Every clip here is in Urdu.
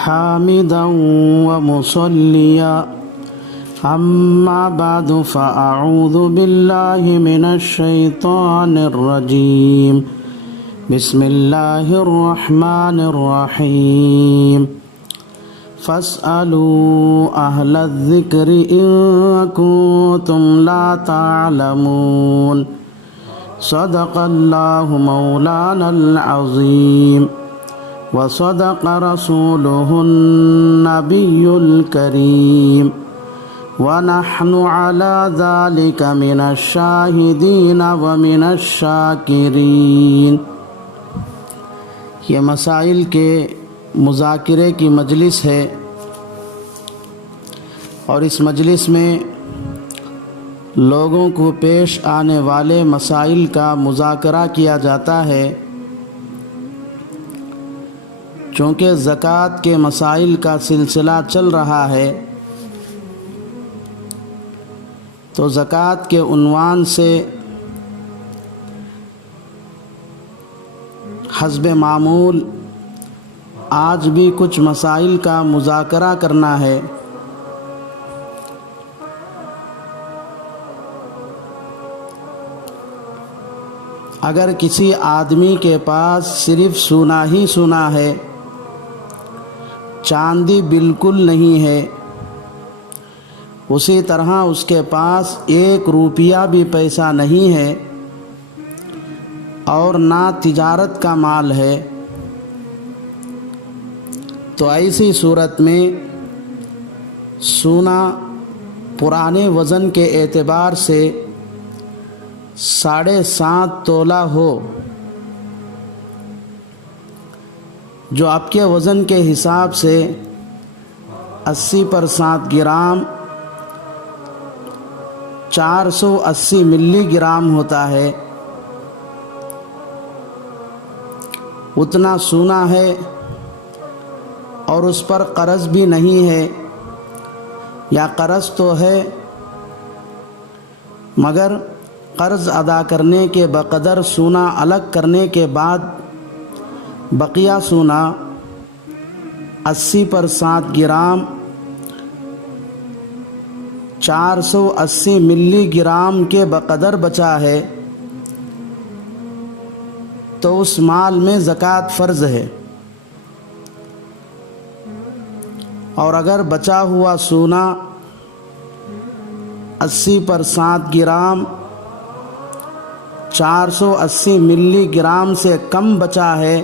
حامدا ومصليا أما بعد فأعوذ بالله من الشيطان الرجيم بسم الله الرحمن الرحيم فاسألوا أهل الذكر إن كنتم لا تعلمون صدق الله مولانا العظيم وصدق رسوله النبي الكريم ونحن على ذلك من الشاهدين ومن الشاکرین۔ یہ مسائل کے مذاکرے کی مجلس ہے، اور اس مجلس میں لوگوں کو پیش آنے والے مسائل کا مذاکرہ کیا جاتا ہے۔ چونکہ زکوٰۃ کے مسائل کا سلسلہ چل رہا ہے، تو زکوٰۃ کے عنوان سے حسب معمول آج بھی کچھ مسائل کا مذاکرہ کرنا ہے۔ اگر کسی آدمی کے پاس صرف سونا ہی سونا ہے، چاندی بالکل نہیں ہے، اسی طرح اس کے پاس 1 روپیہ بھی پیسہ نہیں ہے اور نہ تجارت کا مال ہے، تو ایسی صورت میں سونا پرانے وزن کے اعتبار سے 7.5 تولہ ہو، جو آپ کے وزن کے حساب سے 80% گرام 480 ملی گرام ہوتا ہے، اتنا سونا ہے اور اس پر قرض بھی نہیں ہے، یا قرض تو ہے مگر قرض ادا کرنے کے بقدر سونا الگ کرنے کے بعد بقیہ سونا 80% گرام 480 ملی گرام کے بقدر بچا ہے، تو اس مال میں زکوٰۃ فرض ہے۔ اور اگر بچا ہوا سونا 80% گرام 480 ملی گرام سے کم بچا ہے،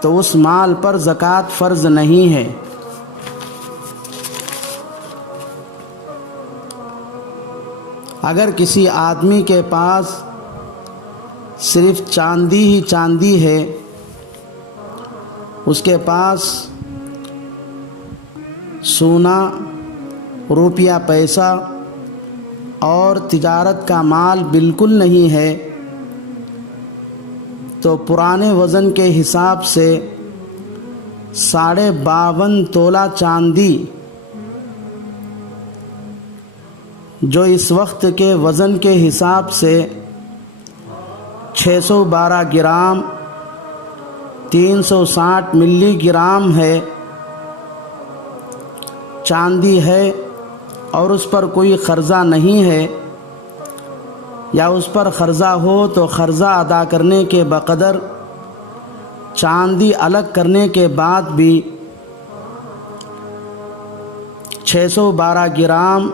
تو اس مال پر زکوٰۃ فرض نہیں ہے۔ اگر کسی آدمی کے پاس صرف چاندی ہی چاندی ہے، اس کے پاس سونا، روپیہ پیسہ اور تجارت کا مال بالکل نہیں ہے، تو پرانے وزن کے حساب سے 52.5 تولہ چاندی، جو اس وقت کے وزن کے حساب سے 612 گرام 360 ملی گرام ہے، چاندی ہے اور اس پر کوئی قرضہ نہیں ہے، یا اس پر قرضہ ہو تو قرضہ ادا کرنے کے بقدر چاندی الگ کرنے کے بعد بھی 612 گرام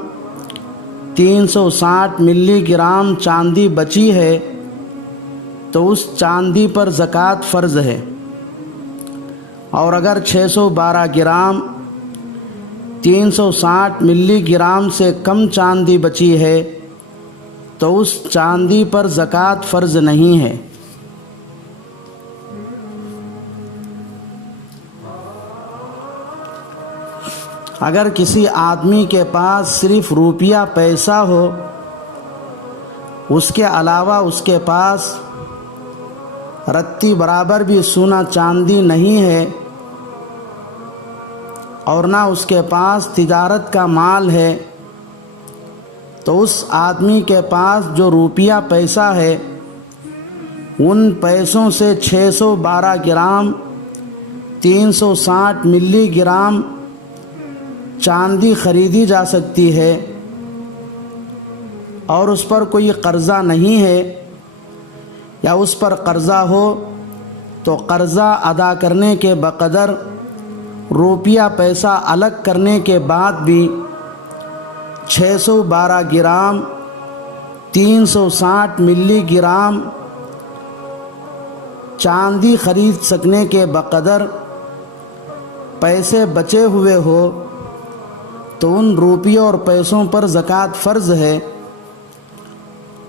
360 ملی گرام چاندی بچی ہے، تو اس چاندی پر زکوٰۃ فرض ہے۔ اور اگر 612 گرام 360 ملی گرام سے کم چاندی بچی ہے، تو اس چاندی پر زکوٰۃ فرض نہیں ہے۔ اگر کسی آدمی کے پاس صرف روپیہ پیسہ ہو، اس کے علاوہ اس کے پاس رتی برابر بھی سونا چاندی نہیں ہے، اور نہ اس کے پاس تجارت کا مال ہے، تو اس آدمی کے پاس جو روپیہ پیسہ ہے، ان پیسوں سے 612 گرام 360 ملی گرام چاندی خریدی جا سکتی ہے اور اس پر کوئی قرضہ نہیں ہے، یا اس پر قرضہ ہو تو قرضہ ادا کرنے کے بقدر روپیہ پیسہ الگ کرنے کے بعد بھی 612 گرام 360 ملی گرام چاندی خرید سکنے کے بقدر پیسے بچے ہوئے ہو تو ان روپیوں اور پیسوں پر زکوٰۃ فرض ہے،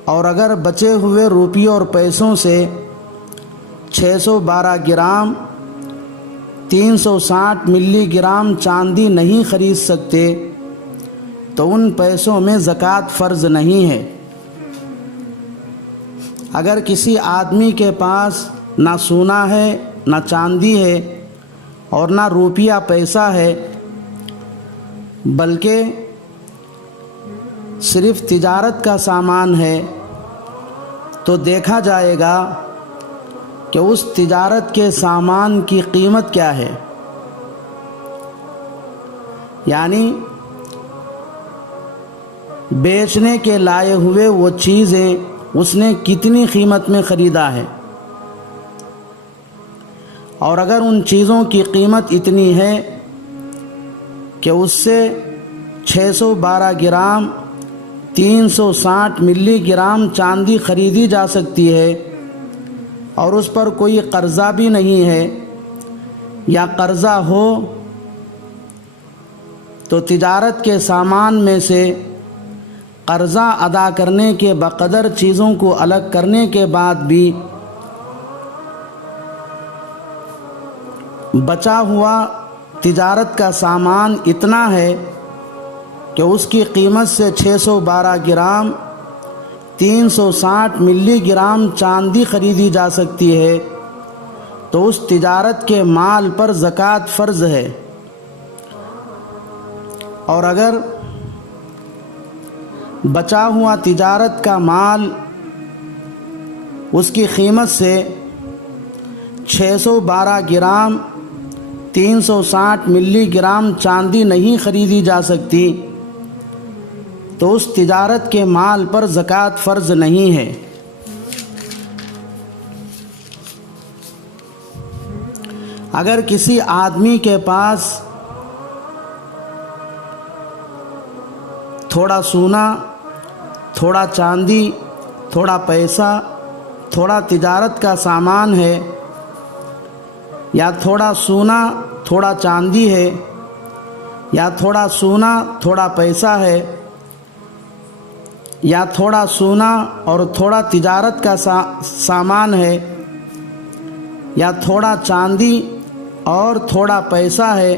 اور اگر بچے ہوئے روپیوں اور پیسوں سے 612 گرام 360 ملی گرام چاندی نہیں خرید سکتے تو ان پیسوں میں زکوٰۃ فرض نہیں ہے۔ اگر کسی آدمی کے پاس نہ سونا ہے، نہ چاندی ہے اور نہ روپیہ پیسہ ہے، بلکہ صرف تجارت کا سامان ہے، تو دیکھا جائے گا کہ اس تجارت کے سامان کی قیمت کیا ہے، یعنی بیچنے کے لائے ہوئے وہ چیزیں اس نے کتنی قیمت میں خریدا ہے، اور اگر ان چیزوں کی قیمت اتنی ہے کہ اس سے 612 گرام 360 ملی گرام چاندی خریدی جا سکتی ہے اور اس پر کوئی قرضہ بھی نہیں ہے، یا قرضہ ہو تو تجارت کے سامان میں سے قرضہ ادا کرنے کے بقدر چیزوں کو الگ کرنے کے بعد بھی بچا ہوا تجارت کا سامان اتنا ہے کہ اس کی قیمت سے 612 گرام 360 ملی گرام چاندی خریدی جا سکتی ہے، تو اس تجارت کے مال پر زکوٰۃ فرض ہے۔ اور اگر بچا ہوا تجارت کا مال اس کی قیمت سے 612 گرام 360 ملی گرام چاندی نہیں خریدی جا سکتی تو اس تجارت کے مال پر زکوٰۃ فرض نہیں ہے۔ اگر کسی آدمی کے پاس تھوڑا سونا، تھوڑا چاندی، تھوڑا پیسہ، تھوڑا تجارت کا سامان ہے، یا تھوڑا سونا تھوڑا چاندی ہے، یا تھوڑا سونا تھوڑا پیسہ ہے، یا تھوڑا سونا اور تھوڑا تجارت کا سامان ہے، یا تھوڑا چاندی اور تھوڑا پیسہ ہے،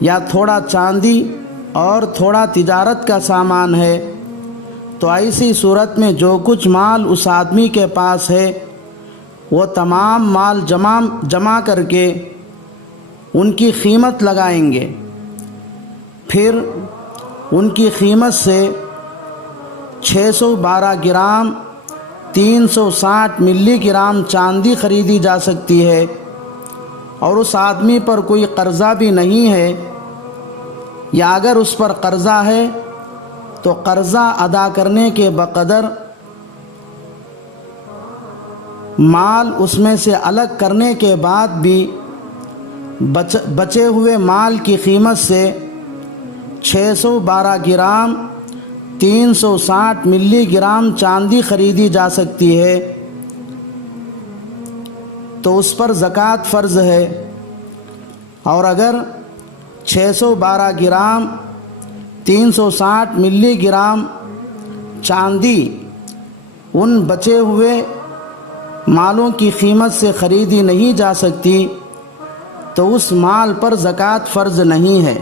یا تھوڑا چاندی اور تھوڑا تجارت کا سامان ہے، تو ایسی صورت میں جو کچھ مال اس آدمی کے پاس ہے وہ تمام مال جمع کر کے ان کی قیمت لگائیں گے، پھر ان کی قیمت سے 612 گرام 360 ملی گرام چاندی خریدی جا سکتی ہے، اور اس آدمی پر کوئی قرضہ بھی نہیں ہے، یا اگر اس پر قرضہ ہے تو قرضہ ادا کرنے کے بقدر مال اس میں سے الگ کرنے کے بعد بھی بچے ہوئے مال کی قیمت سے 612 گرام 360 ملی گرام چاندی خریدی جا سکتی ہے، تو اس پر زکوٰۃ فرض ہے۔ اور اگر 612 گرام 360 ملی گرام چاندی ان بچے ہوئے مالوں کی قیمت سے خریدی نہیں جا سکتی تو اس مال پر زکوٰۃ فرض نہیں ہے۔